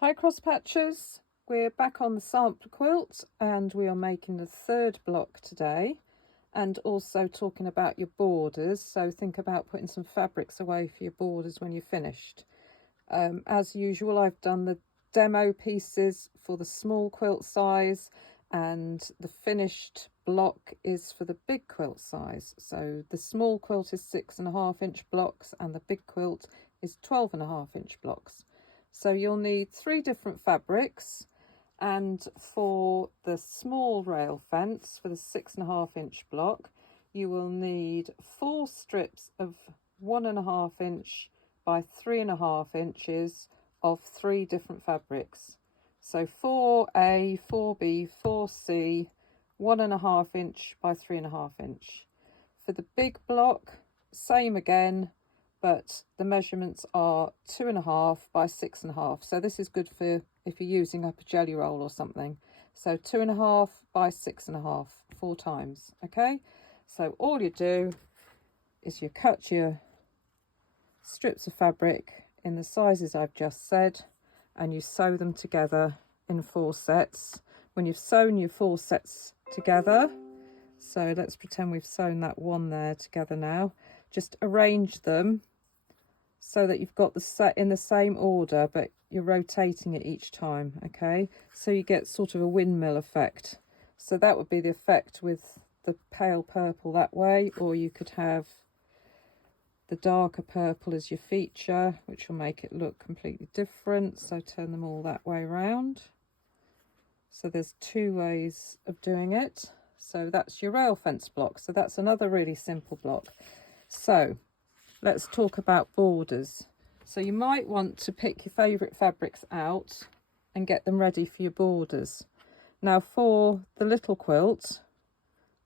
Hi cross patchers, we're back on the sample quilt and we are making the third block today and also talking about your borders, so think about putting some fabrics away for your borders when you're finished. As usual, I've done the demo pieces for the small quilt size and the finished block is for the big quilt size. So the small quilt is 6.5-inch blocks and the big quilt is 12.5-inch blocks. So you'll need 3 different fabrics, and for the small rail fence for the 6.5-inch block you will need 4 strips of 1.5-inch by 3.5 inches of 3 different fabrics. So 4A, 4B, 4C, 1.5-inch by 3.5 inch. For the big block, same again, but the measurements are 2.5 by 6.5. So this is good for if you're using up a jelly roll or something. So 2.5 by 6.5, 4 times. Okay, so all you do is you cut your strips of fabric in the sizes I've just said and you sew them together in 4 sets. When you've sewn your 4 sets together, so let's pretend we've sewn that one there together now, just arrange them so that you've got the set in the same order, but you're rotating it each time. Okay, so you get sort of a windmill effect. So that would be the effect with the pale purple that way, or you could have the darker purple as your feature, which will make it look completely different. So turn them all that way around. So there's 2 ways of doing it. So that's your rail fence block. So that's another really simple block. So let's talk about borders. So you might want to pick your favourite fabrics out and get them ready for your borders. Now for the little quilt,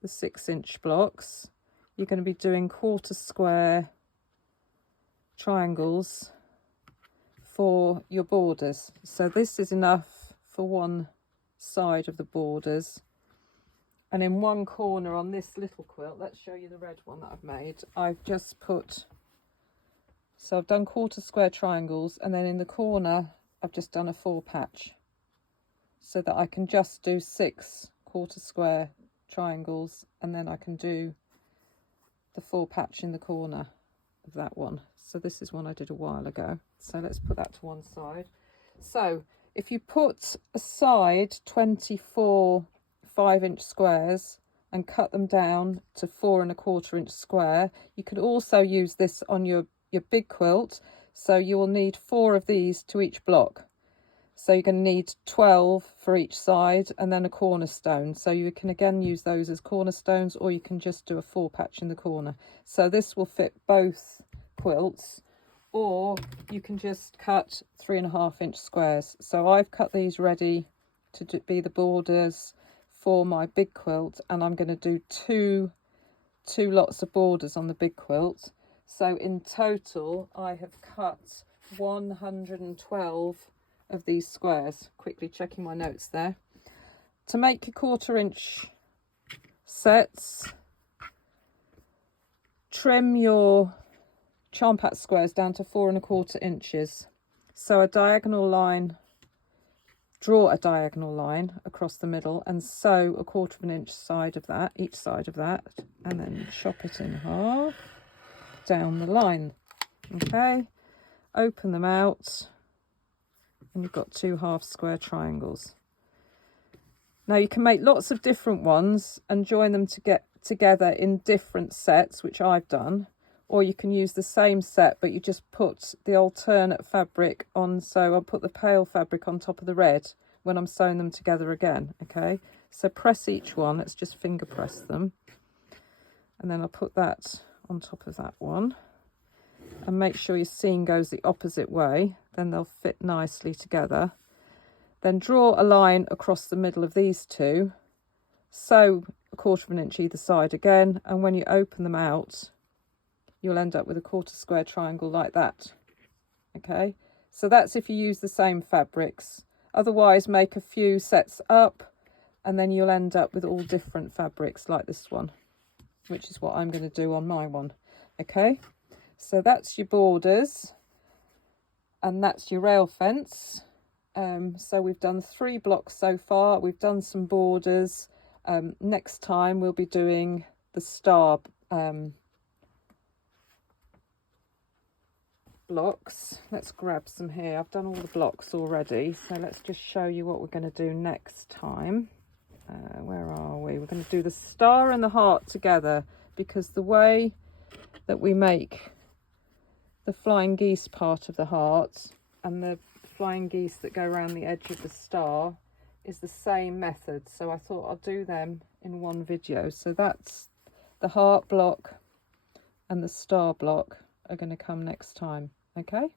the 6-inch blocks, you're going to be doing 1/4 square triangles for your borders. So this is enough for one side of the borders, and in one corner on this little quilt, let's show you the red one that I've made, I've just put, so I've done 1/4 square triangles, and then in the corner I've just done a 4 patch so that I can just do 6 1/4 square triangles, and then I can do the 4 patch in the corner of that one. So this is one I did a while ago, so let's put that to one side. So if you put aside 24 5-inch squares and cut them down to 4.25-inch square, you could also use this on your big quilt. So you will need 4 of these to each block. So you're going to need 12 for each side, and then a cornerstone. So you can again use those as cornerstones, or you can just do a 4 patch in the corner. So this will fit both quilts, or you can just cut 3.5-inch squares. So I've cut these ready to be the borders for my big quilt, and I'm going to do two lots of borders on the big quilt. So in total I have cut 112 of these squares. Quickly checking my notes there. To make your 1/4-inch sets, trim your charm patch squares down to 4.25 inches. So a diagonal line, draw a diagonal line across the middle and sew 1/4 inch side of that, each side of that, and then chop it in half down the line. Okay, open them out and you've got 2 half square triangles. Now you can make lots of different ones and join them to get together in different sets, which I've done, or you can use the same set but you just put the alternate fabric on. So I'll put the pale fabric on top of the red when I'm sewing them together again. Okay, so press each one, let's just finger press them, and then I'll put that on top of that one, and make sure your seam goes the opposite way, then they'll fit nicely together. Then draw a line across the middle of these 2, sew 1/4 inch either side again, and when you open them out you'll end up with a 1/4 square triangle like that. Okay, so that's if you use the same fabrics. Otherwise make a few sets up and then you'll end up with all different fabrics like this one, which is what I'm going to do on my one. Okay, so that's your borders and that's your rail fence. So we've done 3 blocks so far. We've done some borders. Next time we'll be doing the star blocks. Let's grab some here. I've done all the blocks already, so let's just show you what we're going to do next time. Where are we? We're going to do the star and the heart together, because the way that we make the flying geese part of the heart and the flying geese that go around the edge of the star is the same method, so I thought I'll do them in one video. So that's the heart block and the star block are going to come next time. Okay,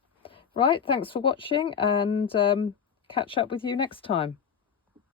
right, thanks for watching, and catch up with you next time.